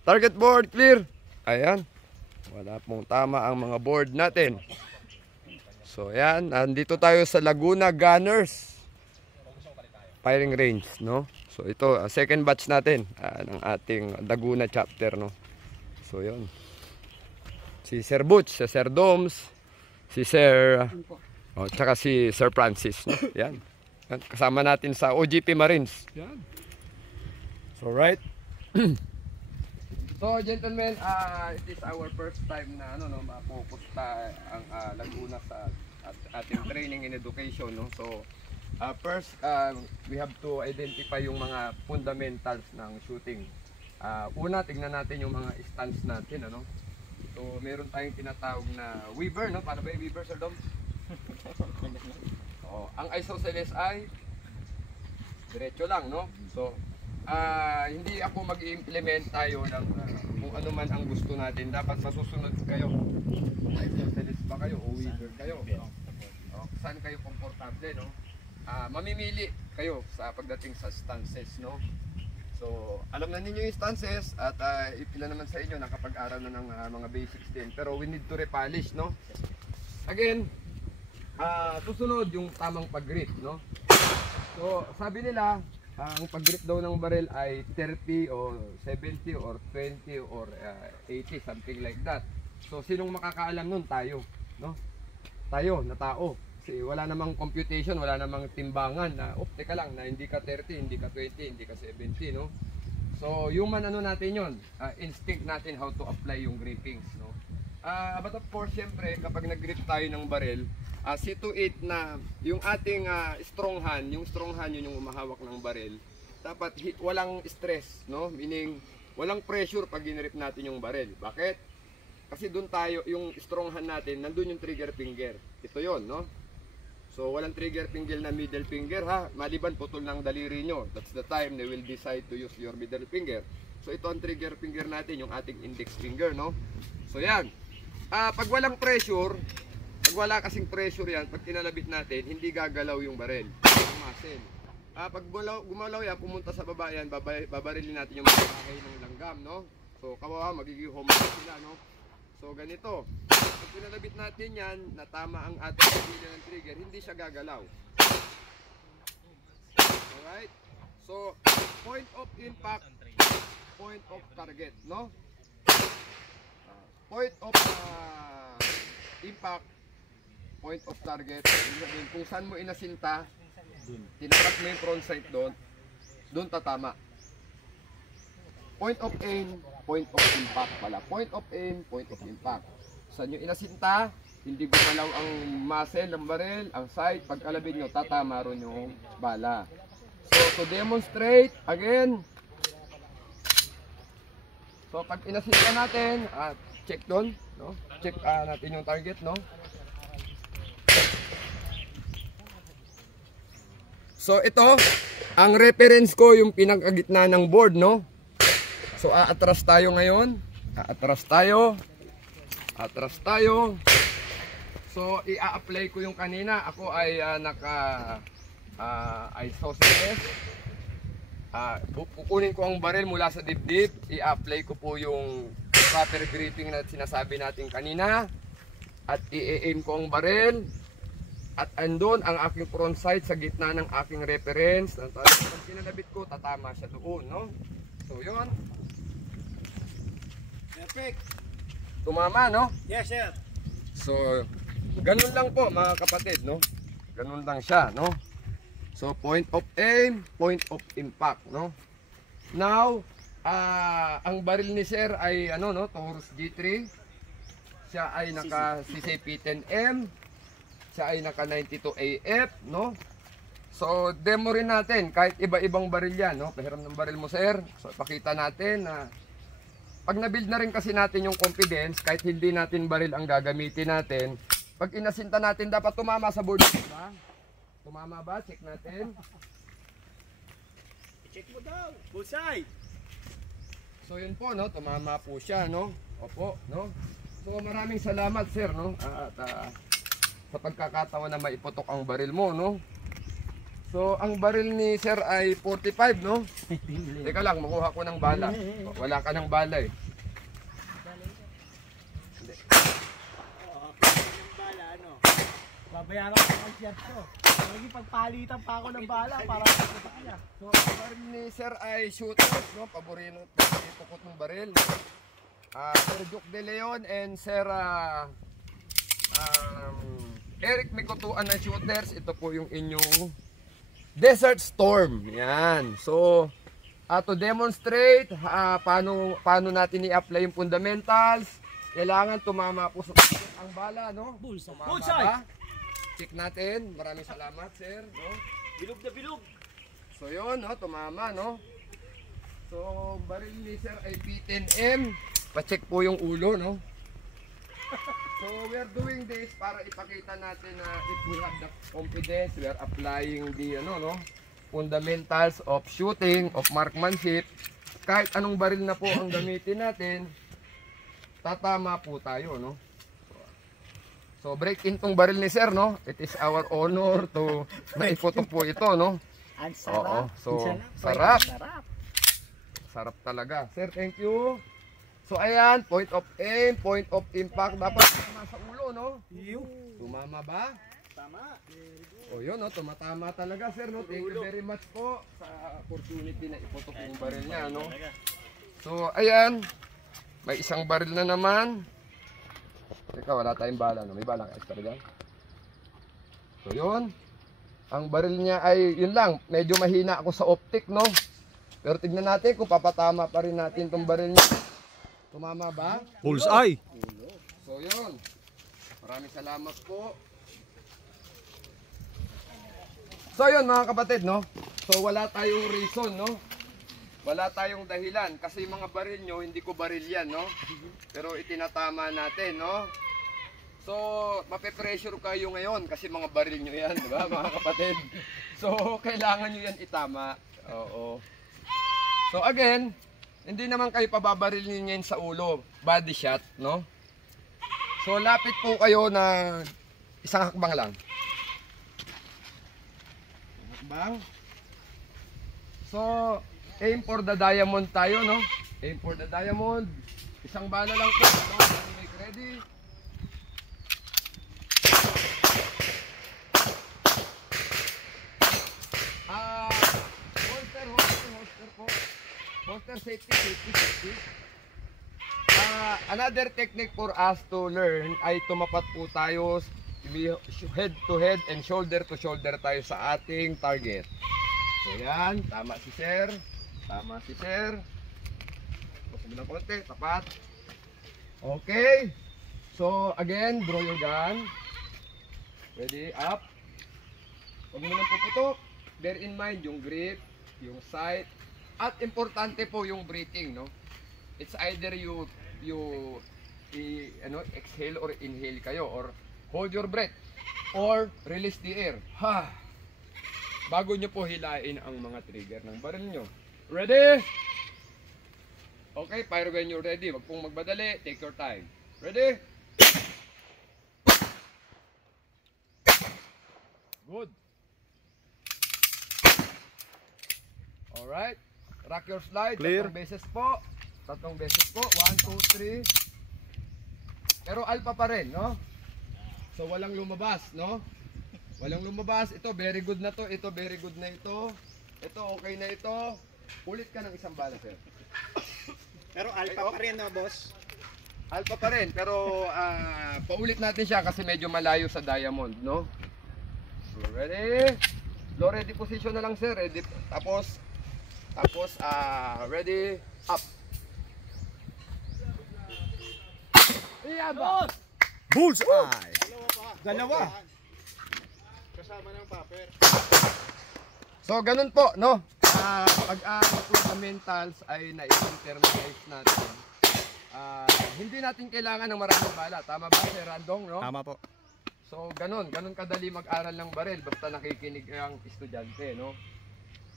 Target board, clear. Ayan. Wala pong tama ang mga board natin. So, ayan. Nandito tayo sa Laguna Gunners firing range, no? So, ito, second batch natin ng ating Laguna chapter, no? So, yun. Si Sir Butch, si Sir Doms, si Sir... tsaka si Sir Francis, no? Yan. Kasama natin sa OGP Marines. Yan. So, right. So, gentlemen, it is our first time na mapupunta ang Laguna sa ating training in education, no? So, first, we have to identify yung mga fundamentals ng shooting. Una, tignan natin yung mga stance natin, ano? So, meron tayong tinatawag na weaver, no? Paano ba yung weaver, Sir Dom? Ang isosceles ay diretso lang, no? So, hindi ako mag-i-implement tayo ng kung ano man ang gusto natin. Dapat masusunod kayo. Isosceles ba kayo o weaver kayo? Saan kayo komportable, no? Mamimili kayo sa pagdating sa stances, no? So, alam na ninyo yung stances at ilan naman sa inyo nakapag-aral na ng mga basics din. Pero we need to repolish, no? Again, susunod yung tamang pag-grip, no? So, sabi nila, ang pag-grip daw ng barrel ay 30 or 70 or 20 or 80, something like that. So, sinong makakaalam nun? Tayo, no? Tayo, na tao. Kasi wala namang computation, wala namang timbangan na, teka lang, na hindi ka 30, hindi ka 20, hindi ka 70, no? So, human ano natin yun, instinct natin how to apply yung grippings, no? But of course, syempre, kapag nag-grip tayo ng barrel, see to it na yung ating strong hand, yung strong hand yun yung umahawak ng barrel, dapat walang stress, no? Meaning, walang pressure pag ginrip natin yung barrel. Bakit? Kasi doon tayo, yung strong hand natin, nandun yung trigger finger. Ito yon, no? So, walang trigger finger na middle finger, ha? Maliban putol ng daliri nyo. That's the time they will decide to use your middle finger. So, ito ang trigger finger natin, yung ating index finger, no? So, yan. Pag walang pressure, pag wala kasing pressure yan, pag kinalabit natin, hindi gagalaw yung barrel. Yung muscle. Pag gumalaw yan, pumunta sa baba yan, babarilin natin yung mga bakay ng langgam, no? So, kawawa, magiging home run sila, no? So, ganito. Pag pinalabit natin yan, na tama ang ating pagbilya ng trigger, hindi siya gagalaw. Alright? So, point of impact, point of target, no? Point of impact, point of target. Kung saan mo inasinta, tinapat mo yung front sight doon tatama. Point of aim, point of impact pala. Point of aim, point of impact. Saan nyo inasinta, hindi gumalaw ang muscle ng barrel, ang sight, pagkalabit nyo, tatama ron yung bala. So, to demonstrate, again, so pag inasinta natin, check doon, no? Check natin yung target, no? So, ito, ang reference ko yung pinakagitna ng board, no? So, aatras tayo ngayon. Aatras tayo. Atras tayo. So, i-apply ko yung kanina. Ako ay isosceles. Kukunin ko ang barrel mula sa dibdib. I-apply ko po yung proper gripping na sinasabi natin kanina. At i-aim ko ang barrel. At andun ang aking front sight sa gitna ng aking reference. Pag kinalabit ko, tatama siya doon, no? So, yun. Perfect. Tumama, no? Yes, sir. So, ganun lang po mga kapatid, no? Ganun lang siya, no? So, point of aim, point of impact, no? Now, ang baril ni sir ay ano, no? Taurus G3. Siya ay naka CCP-10M. Siya ay naka 92AF, no? So, demo rin natin kahit iba-ibang baril yan, no? Pahiram ng baril mo, sir. So, pakita natin na pag na-build na rin kasi natin yung confidence, kahit hindi natin baril ang gagamitin natin, pag inasinta natin, dapat tumama sa board, diba? Tumama ba? Check natin. Check mo daw. Bullseye. So yun po, no? Tumama po siya, no? Opo, no? So maraming salamat, sir, no? At sa pagkakataon na maiputok ang baril mo, no? So, ang baril ni Sir ay 45, no? Teka lang, makuha ko ng bala. Wala ka ng bala eh. Ng bala, ano? Babayaran ko ang share ko. Naging pagpalitan pa ako ng bala para sa niya. So, ang baril ni Sir ay shooter, no? Paborito ko ng baril. Sir Duke De Leon and Sir Eric Mikotuan ng shooters. Ito po yung inyong Desert Storm. Yan. So, to demonstrate paano natin i-apply yung fundamentals, kailangan tumama po sa ang bala, no? Tumama ba? Check natin. Maraming salamat, sir. No? Bilog na bilog. So, yun, no? Tumama, no? So, baril ni sir ay P10M. Pa-check po yung ulo, no? So, we are doing this para ipakita natin na if we have the confidence, we are applying the fundamentals of shooting, of marksmanship. Kahit anong baril na po ang gamitin natin, tatama po tayo, no? So, break in tong baril ni sir, no? It is our honor to maiputok po ito, no? Ang sarap. Oo. So, sarap. Sarap talaga. Sir, thank you. So ayan, point of aim, point of impact, dapat nasa ulo, no? Tumama ba? Tama. O yun, no? Tumatama talaga, sir, no? Thank you very much po sa opportunity na iputok yung baril niya, no? So ayan, may isang baril na naman. Teka, wala tayong bala, no? May balang extra dyan. So yun, ang baril niya ay, yun lang, medyo mahina ako sa optic, no? Pero tignan natin kung papatama pa rin natin tong baril niya. Tumama ba? Bullseye! So yun. Maraming salamat po. So yun mga kapatid, no? So wala tayong reason, no? Wala tayong dahilan. Kasi mga baril nyo, hindi ko baril yan, no? Pero itinatama natin, no? So, mape-pressure kayo ngayon kasi mga baril nyo yan, di ba mga kapatid? So, kailangan nyo yan itama. Oo. So again, hindi naman kayo pababarilin niyan sa ulo, body shot, no? So lapit po kayo na isang hakbang lang. Hakbang. So aim for the diamond tayo, no? Aim for the diamond. Isang bala lang po. Make ready. Holster po. Holster safety. Another technique for us to learn ay tumapat po tayo, head to head and shoulder to shoulder tayo sa ating target. So yan, tama si sir. Tama si sir. Basta mo ng konti, tapat. Okay. So again, draw your gun. Ready, up. Huwag mo nang puputok. Bear in mind yung grip, yung sight. At importante po yung breathing, no? It's either you exhale or inhale kayo, or hold your breath or release the air. Ha! Bago nyo po hilain ang mga trigger ng baril nyo. Ready? Okay, fire when you're ready. Wag pong magbadali. Take your time. Ready? Good. Alright. Rock your slide. Clear. Tatlong beses po. 1, 2, 3. Pero alpha pa rin, no? So walang lumabas, no? Walang lumabas. Ito very good na to. Ito very good na ito. Ito okay na ito. Ulit ka ng isang bala, sir. Pero alpha pa rin, no, boss? Alpha pa rin, pero paulit natin siya kasi medyo malayo sa diamond, no? So ready? Low ready position na lang, sir. Ready. Tapos ready, up. Iya ba? Bullseye! Dalawa. Kasama ng paper. So ganun po, no? Pag fundamentals ay na-internalize natin, hindi natin kailangan ng maraming bala. Tama ba, Sir Randong, no? Tama po. So ganun kadali mag-aral ng baril basta nakikinig ang estudyante, no?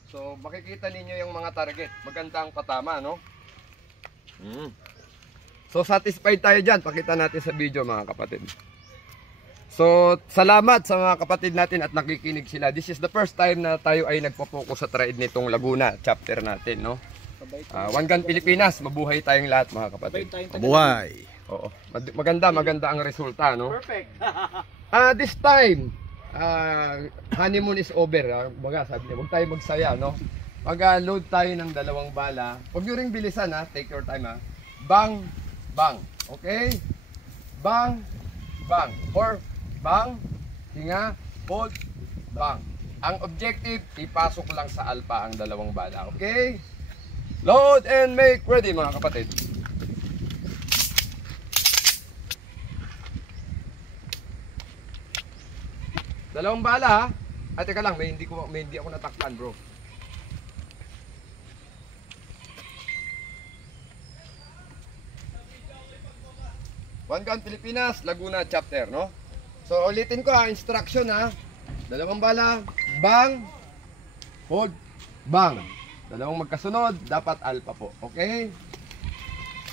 So makikita ninyo yung mga target. Maganda ang patama, no? So satisfied tayo dyan. Pakita natin sa video, mga kapatid. So, salamat sa mga kapatid natin at nakikinig sila. This is the first time na tayo ay nagpo-focus sa trade nitong Laguna chapter natin, no? One Gun Pilipinas, mabuhay tayong lahat mga kapatid. Mabuhay. Oo. Maganda ang resulta, no? Perfect. This time, honeymoon is over. Baga, sabi niya, huwag tayo magsaya, no? Pag-load tayo ng 2 bala, huwag nyo ring bilisan, ha? Take your time, ha? Bang, bang. Okay? Bang, bang. Or bang, hinga, hold, bang. Ang objective, ipasok lang sa alpha ang 2 bala. Okay? Load and make ready mga kapatid. Dalawang bala ha. At teka lang, may hindi ako natakpan bro. One Gun Pilipinas, Laguna chapter, no? So ulitin ko ha, instruction ha. 2 bala, bang, hold, bang. 2 magkasunod, dapat alpha po. Okay?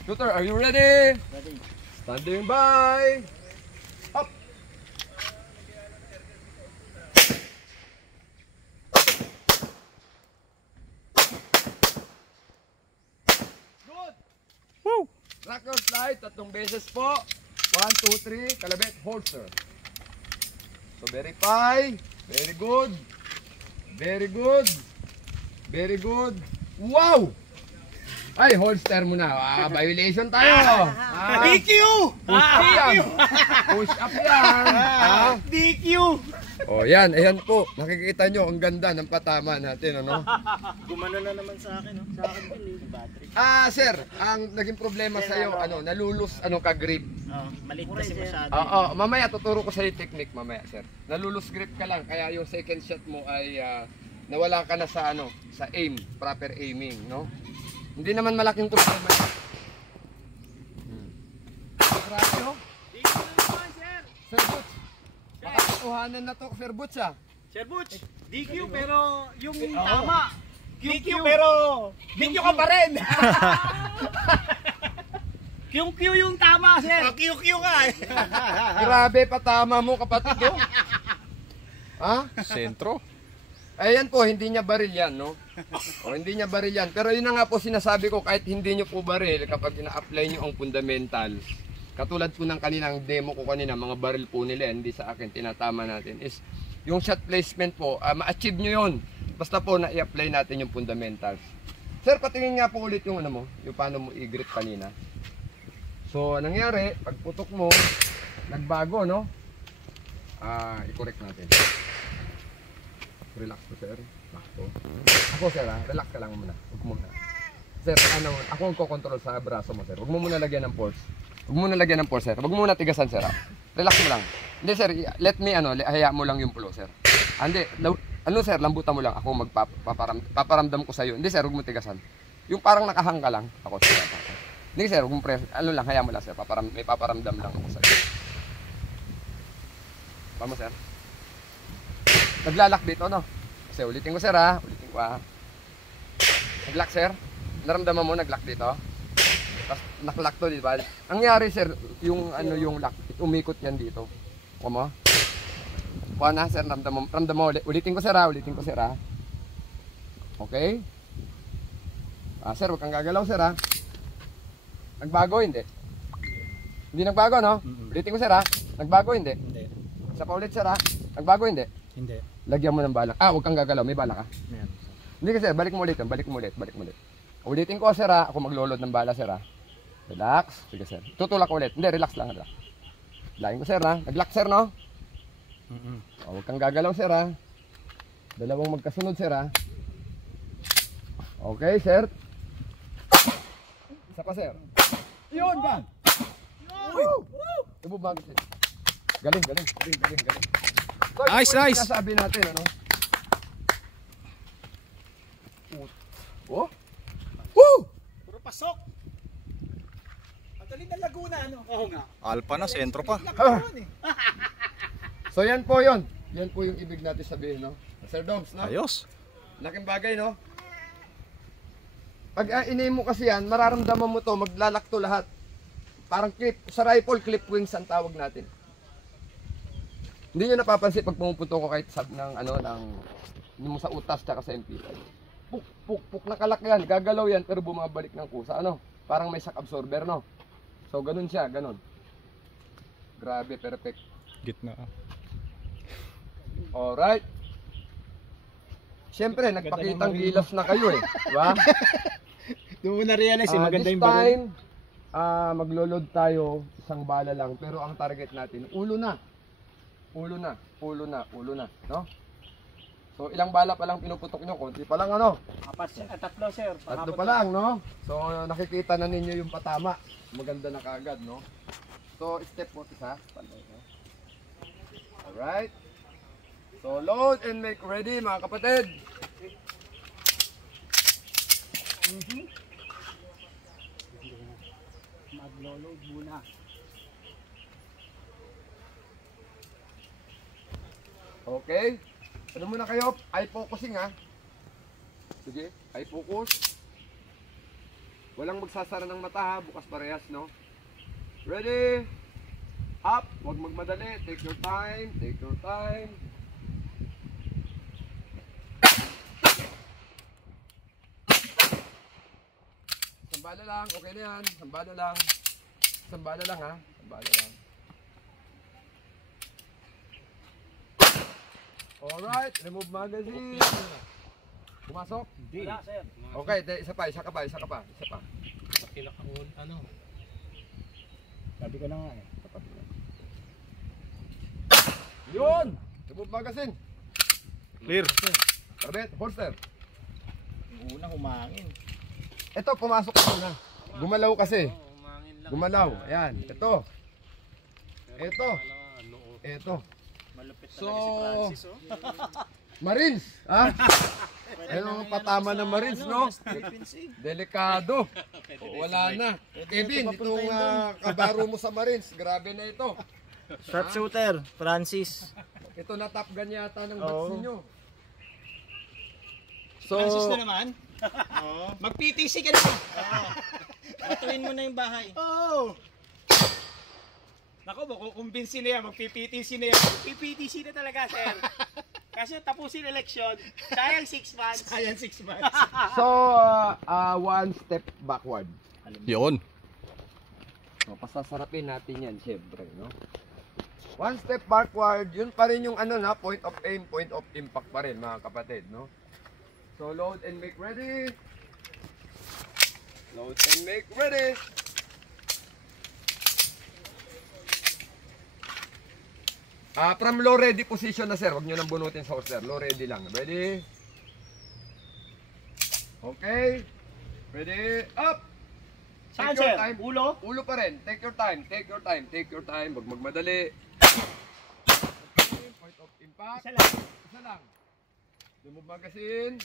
Shooter, are you ready? Ready. Standing by. Up. Good. Woo! Tracker slide, 3 beses po. 1, 2, 3, kalabit, holster. So verify. Very good. Very good. Very good. Wow! Ay, holster mo na. Violation tayo. DQ! Push up yan. Push up yan. DQ! O yan, ayan po. Nakikita nyo, ang ganda ng patama natin. Ano? Gumano na naman sa akin, no? Sa akin din, yung battery. Sir, ang naging problema sa'yo, nalulus, ka-grip. Maliit kasi masyado. Oo, mamaya tuturo ko sa'yo technique mamaya, sir. Nalulus grip ka lang, kaya yung second shot mo ay nawala ka na sa sa aim, proper aiming, no? Hindi naman malaking problema. Radyo? Sir Butch. Baka katuhanan na to, Sir Butch ah. Sir Butch, DQ pero yung tama. DQ pero DQ ka pa rin. QQ yung tama, sir. QQ ka eh. Grabe, patama mo kapatid oh. Ha? Sentro. Ayan po, hindi niya baril yan, no? O, hindi niya baril yan. Pero yun na nga po sinasabi ko, kahit hindi niyo po baril, kapag ina-apply niyo ang fundamental, katulad po ng kaninang demo ko kanina, mga baril po nila, hindi sa akin, tinatama natin, is yung shot placement po, ma-achieve niyo yun. Basta po na i-apply natin yung fundamentals. Sir, patingin nga po ulit yung mo, yung paano mo i-grip kanina. So, nangyari, pagputok mo, nagbago, no? I-correct natin. Relax po, sir. Relax po. Ako, sir, relax ka lang muna. Huwag muna. Sir, ako ang kokontrol sa braso mo, sir. Huwag mo muna lagyan ng force. Huwag mo muna lagyan ng force, sir. Huwag mo muna tigasan, sir. Relax mo lang. Hindi, sir, let me, haya mo lang yung pulo, sir. Hindi, sir, lambutan mo lang. Ako paparamdam ko sa'yo. Hindi, sir, huwag mo tigasan. Yung parang nakahang ka lang. Ako, sir. Hindi, sir, huwag mo lang, haya mo lang, sir. May paparamdam lang ako sa'yo. Vamos, sir. Naglalak dito, no? Kasi ulitin ko, sir, ulitin ko, Naglock, sir. Naramdaman mo, naglock dito. Tapos, naklock to, di ba? Ang nangyari, sir, yung, yung lock, umikot yan dito. Kuha mo? Kuha na, sir, ramdam mo. Ulitin ko, sir, ulitin ko, sir, Okay? Sir, huwag kang gagalaw, sir, Nagbago, hindi? Hindi nagbago, no? Ulitin ko, sir, Nagbago, hindi? Hindi. Isa pa ulit, sir, Nagbago, hindi? Hindi. Lagyan mo ng balak. Huwag kang gagalaw. May bala ka. Meron. Hindi kasi, balik mo ulit. Balik mo ulit. Ulitin ko, sir, Ako maglolod ng bala, sir, Relax. Sige, sir. Tutulak ulit. Hindi, relax lang, relax. Lain ko, sir, Nag-lock, sir, no? Huwag kang gagalaw, sir, Dalawang magkasunod, sir, Okay, sir. Isa pa, sir. Yun, ba? Woo! Ibubagos, sir. Galing. So, Nice. Sabi natin, Oh? Woo! Puro pasok. Ang galing ng Laguna, Oo nga. Alpha na, sentro pa. So yan po yun. Yan po yung ibig natin sabihin, no? Sir Dobbs, no? Ayos. Laking bagay, no? Pag in-aim mo kasi yan, mararamdaman mo to, maglalak to lahat. Parang clip, sa rifle, clip wings ang tawag natin. Hindi nyo napapansin pag pumuputo ko kahit sa, ng ano, yung sa utas tsaka sa MP5. Puk, puk, puk, nakalak yan, gagalaw yan, pero bumabalik ng kusa, ano? Parang may shock absorber, no? So, ganun siya, ganun. Grabe, perfect. Gitna. Alright. Siyempre, nagpakitang gilas na kayo eh. Diba? Doon mo na-realize maganda This yung baril. time, maglo-load tayo, isang bala lang. Pero ang target natin, ulo na. Ulo na, ulo na, ulo na. No? So, ilang bala pa lang pinuputok nyo? Konti pa lang, ano? Tatlo, sir. Tatlo pa lang, no? So, nakikita na ninyo yung patama. Maganda na kagad, no? So, step 40 ha. Alright. So, load and make ready, mga kapatid. Maglo-load muna. Okay. Ano muna kayo? Eye focusing ha. Sige, eye focus. Walang magsasara ng mata ha. Bukas parehas, no? Ready? Up. Huwag magmadali. Take your time. Take your time. Sambala lang. Okay na yan. Sambala lang. Sambala lang ha. Sambala lang. Alright, remove magazine. Pumasok? Wala, sir. Okay, isa pa, isa ka pa, isa ka pa, isa pa. Sabi ko na nga eh. Tapat mo. Yun! Remove magazine. Clear. Kabit, holster. Una humangin. Ito, pumasok ka na. Gumalaw kasi. Gumalaw. Ayan, ito. Ito. Ito. Malupit So, talaga si Francis, oh. Marines, ha? Ayun ang patama ng Marines, no? Delikado. Wala na. Kevin, itong kabaro mo sa Marines, grabe na ito. Sharpshooter, Francis. Ito na top gun yata ng bats Oo. ninyo. So, Francis na naman? Oo. Mag-PTC ka na. Batuin mo na yung bahay. Oh! Nako, kukumbinsin na yan. Mag-PPTC na yan. PPTC na talaga, sir. Kasi tapusin election. Sayang 6 months. Sayang 6 months. so one step backward. Yun. So, pasasarapin natin yan, syempre, no? One step backward, yun pa rin yung ano na, point of aim, point of impact pa rin, mga kapatid, no? So, load and make ready. Load and make ready. From low ready position na, sir. Huwag nyo nang bunutin sa holster. Low ready lang. Ready? Okay. Ready? Up! Saan, Take your sir? time. Ulo? Ulo pa rin. Take your time. Take your time. Take your time. Huwag magmadali. Point of impact. Isa lang. Isa lang. Remove magazine.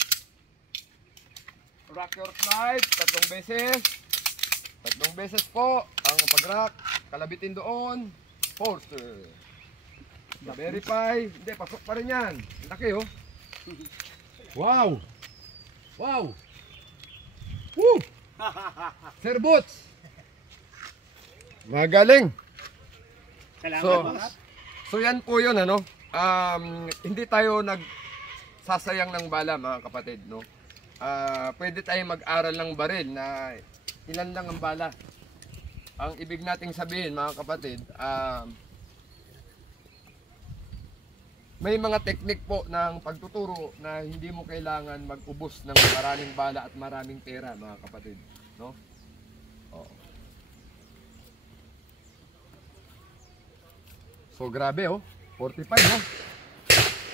Rock your slide. 3 beses. 3 beses po. Ang pag-rock. Kalabitin doon. Holster. Verify. Hindi, pasok pa rin yan. Laki, oh. Wow! Wow! Woo! Sir Boots! Magaling! Salamat. So yan po yun, ano. Hindi tayo nagsasayang ng bala, mga kapatid, no. Pwede tayong mag-aral ng baril na ilan lang ang bala. Ang ibig nating sabihin, mga kapatid, may mga teknik po ng pagtuturo na hindi mo kailangan mag-ubos ng maraming bala at maraming pera, mga kapatid, no? Oo. So grabe, oh. 45, no?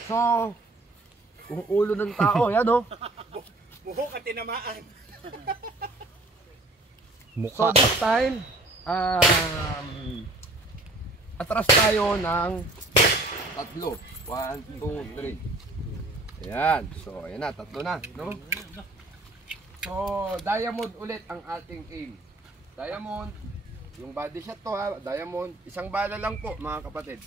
So kung ulo ng tao, yan, oh. Buhok at tinamaan. So Mukha. this time, atras tayo ng 3. 1, 2, 3. Ayan. So, ayan na. 3 na, no? So, diamond ulit ang ating aim. Diamond. Yung body shot to, ha. Diamond. Isang bala lang po, mga kapatid.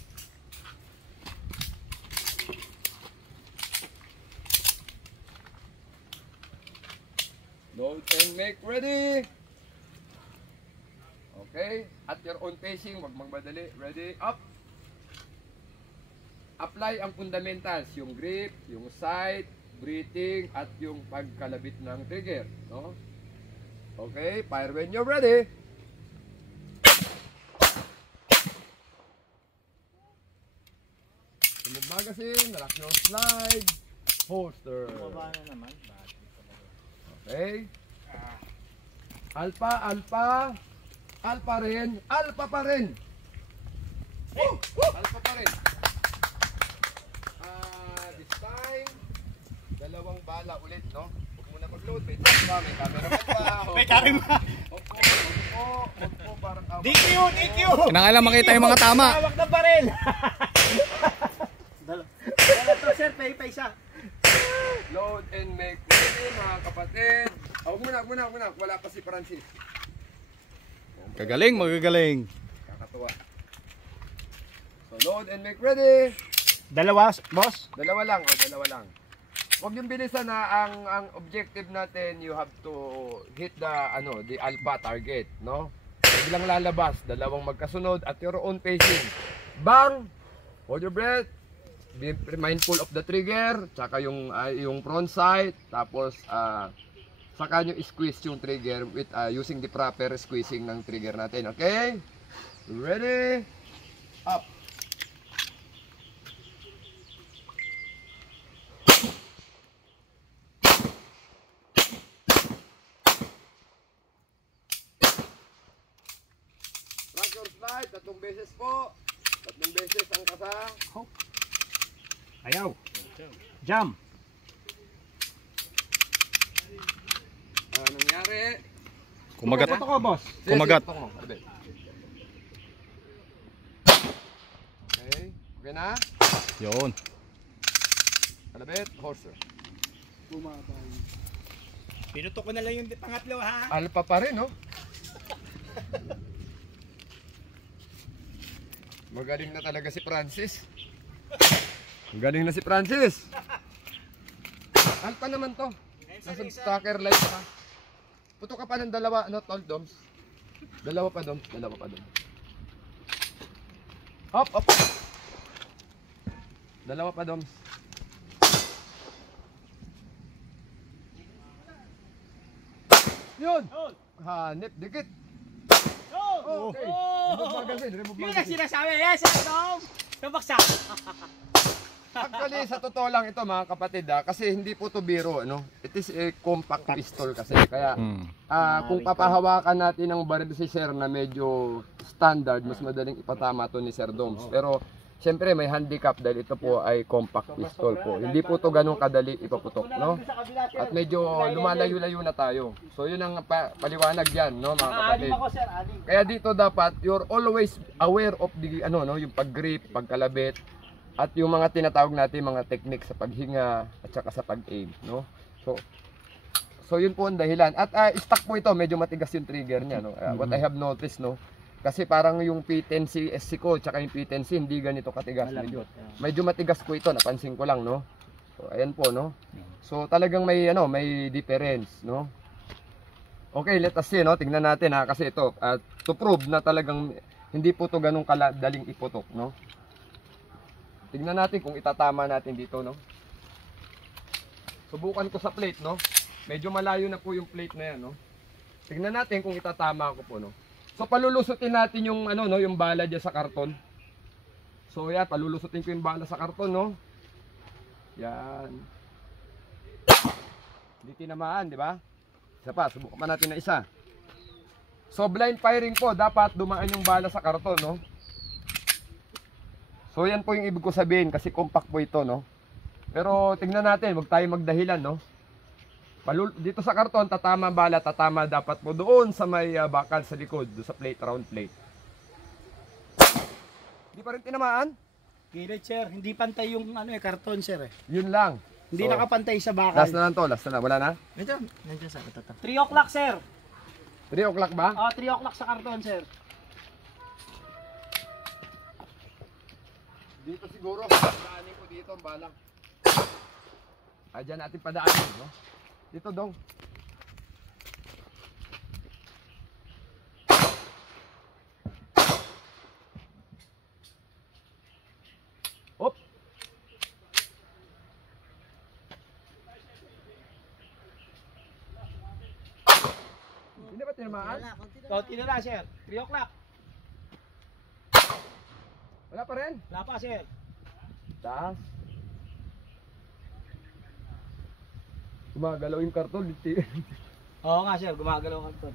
Load and make ready. Okay. At your own pacing. Huwag magmadali. Ready? Up. apply ang fundamentals, yung grip, yung sight, breathing, at yung pagkalabit ng trigger, no? Okay, fire when you're ready. Sunod magazine, relax your slide, holster. Baba na naman. Okay. Alpha, alpha, alpha rin, alpha pa rin. Alpha pa rin. This time, dalawang bala ulit, no? Huwag muna mag-load, may camera, may camera pa. May karim. Opo, parang DQ, DQ. Kinakailan makita yung mga tama. Hawak na baril. Dala to sir, pay isa. load and make ready, mga kapatid. Huwag muna. Wala pa si Francis. Kagaling, magagaling. Kakatuwa. So, load and make ready. Dalawa, boss. Dalawa lang. Huwag yung bilisan na ang objective natin, you have to hit the alpha target, no? Biglang lalabas, dalawang magkasunod at your own pacing. Bang! Hold your breath. Be mindful of the trigger, tsaka yung front sight, tapos saka nyo squeeze yung trigger with using the proper squeezing ng trigger natin, okay? Ready? Up. Track your slide, 3 beses po. 3 beses ang kasa. Ayaw. Jump. Nangyari? Kumagat. Ito ko, boss. Kumagat. Sige, mo. Alabit. Okay. Okay na? Yun. Alabit. Horser. Bumabay. Pinutok ko na lang yung pangatlo, ha? Alpha pa rin, no? Magaling na talaga si Francis. Magaling na si Francis. Alpha naman to. Nasa stacker light pa. Puto ka pa ng dalawa, tol, Doms. Dalawa pa, Doms. Hop. Dalawa pa, Doms. Yun! Hanip, dikit. Okay. Remove Yun ang magazine. sinasabi. Yes, Tom. Tabaksak. Actually, sa totoo lang ito mga kapatid kasi hindi po to biro, ano? It is a compact pistol kasi. Kaya kung papahawakan natin ang baril si Sir na medyo standard, mas madaling ipatama to ni Sir Doms. Pero siyempre may handicap dahil ito po ay compact pistol po. Hindi po to ganun kadali ipaputok, no? At medyo lumalayo-layo na tayo. So yun ang paliwanag diyan, no, mga kapatid. Anim ako sir, anim. Kaya dito dapat you're always aware of the yung pag-grip, pagkalabit, at yung mga tinatawag natin mga technique sa paghinga at saka sa pag-aim, no? So yun po ang dahilan. At stock po ito, medyo matigas yung trigger niya, no? What I have noticed, no? Kasi parang yung P10C SC ko tsaka yung P10C hindi ganito katigas, medyo matigas po ito, napansin ko lang, no? So ayan po, no? So talagang may may difference, no? Okay, let us see, no? Tingnan natin kasi ito to prove na talagang hindi po to ganung daling iputok, no? Tingnan natin kung itatama natin dito, no? Subukan ko sa plate, no? Medyo malayo na po yung plate na yan, no? Tingnan natin kung itatama ko po, no? So palulusutin natin yung yung bala diyan sa karton. So yan, palulusutin ko yung bala sa karton, no? Yan. Hindi tinamaan, di ba? Isa pa, subukan pa natin na isa. So blind firing po, dapat dumaan yung bala sa karton, no? So yan po yung ibig ko sabihin kasi compact po ito, no? Pero tingnan natin, wag tayo magdahilan, no? Dito sa karton, tatama bala, tatama dapat po doon sa may bakal sa likod, doon sa plate, round plate. Hindi pa rin tinamaan? Kilit sir, hindi pantay yung karton sir eh. Yun lang. Hindi So, nakapantay sa bakal. last na lang to, last na lang. Wala na? Ito, nandiyan sa ito. 3 o'clock sir. 3 o'clock ba? 3 o'clock sa karton sir. Dito siguro, padaanin ko dito ang bala. Diyan natin padaanin, no? Dito dong. Op. tinamaan? Konti na lang, sir. 3 o'clock. Wala pa rin. Wala pa, sir. Taas. Gumagalaw yung karton. Oo nga, sir. Gumagalaw ang karton.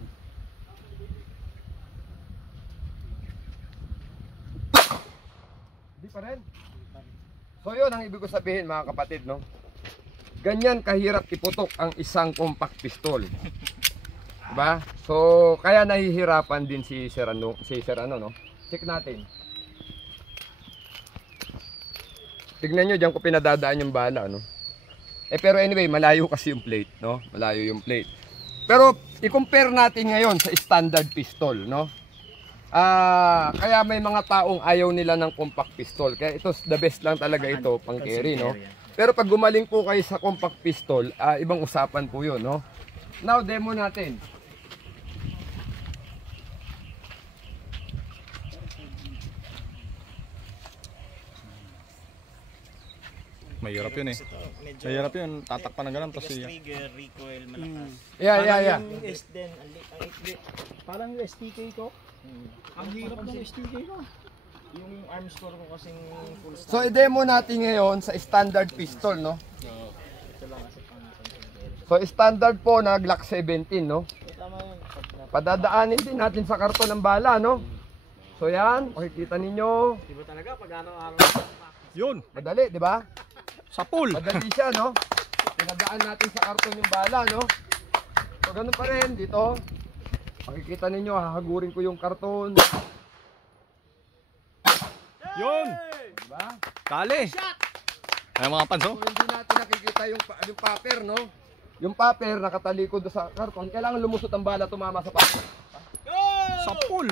Hindi pa rin. So yun ang ibig ko sabihin mga kapatid, no? Ganyan kahirap iputok ang isang compact pistol. Diba? So kaya nahihirapan din si Sir ano, no? Check natin. Tignan nyo, diyan ko pinadadaan yung bala, no? Pero anyway, malayo kasi yung plate, no? Malayo yung plate. Pero i-compare natin ngayon sa standard pistol, no? Kaya may mga taong ayaw nila ng compact pistol. Kaya ito, the best lang talaga ito, pang carry, no? Pero pag gumaling po kayo sa compact pistol, ibang usapan po yun, no? Now, demo natin. Mahirap yun eh. Mahirap yun. Tatakpan ng ganun. Tapos Trigger, recoil, malakas. Yeah. Yung S10, ang Parang yung STK ko. Ang hirap ng STK ko. yung arm score ko kasing full stop. So, i-demo natin ngayon sa standard pistol, no? Ito lang kasi pang So, standard po na Glock 17, no? tama yun. Padadaanin din natin sa karton ng bala, no? So, yan. Makikita ninyo. Di ba talaga pag araw-araw? yun. Madali, di ba? Sa pool. Madali siya, no? Pinadaan natin sa karton yung bala, no? So, ganun pa rin dito. Makikita ninyo, hahagurin ko yung karton. Yun. Diba? Kali. Ay mga panso. So, hindi natin nakikita yung paper, no? Yung paper nakatalikod sa karton. Kailangan lumusot ang bala, tumama sa paper. Sa pool.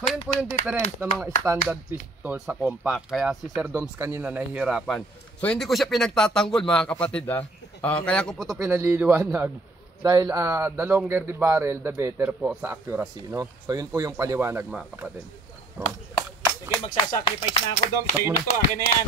So, yun po yung difference ng mga standard pistol sa compact. Kaya si Sir Doms kanina nahihirapan. So, hindi ko siya pinagtatanggol, mga kapatid, ha? Kaya ko po ito pinaliliwanag. Dahil the longer the barrel, the better po sa accuracy, no? So, yun po yung paliwanag, mga kapatid. No? Sige, magsasacrifice na ako, Dom. Sa'yo na to, akin na yan.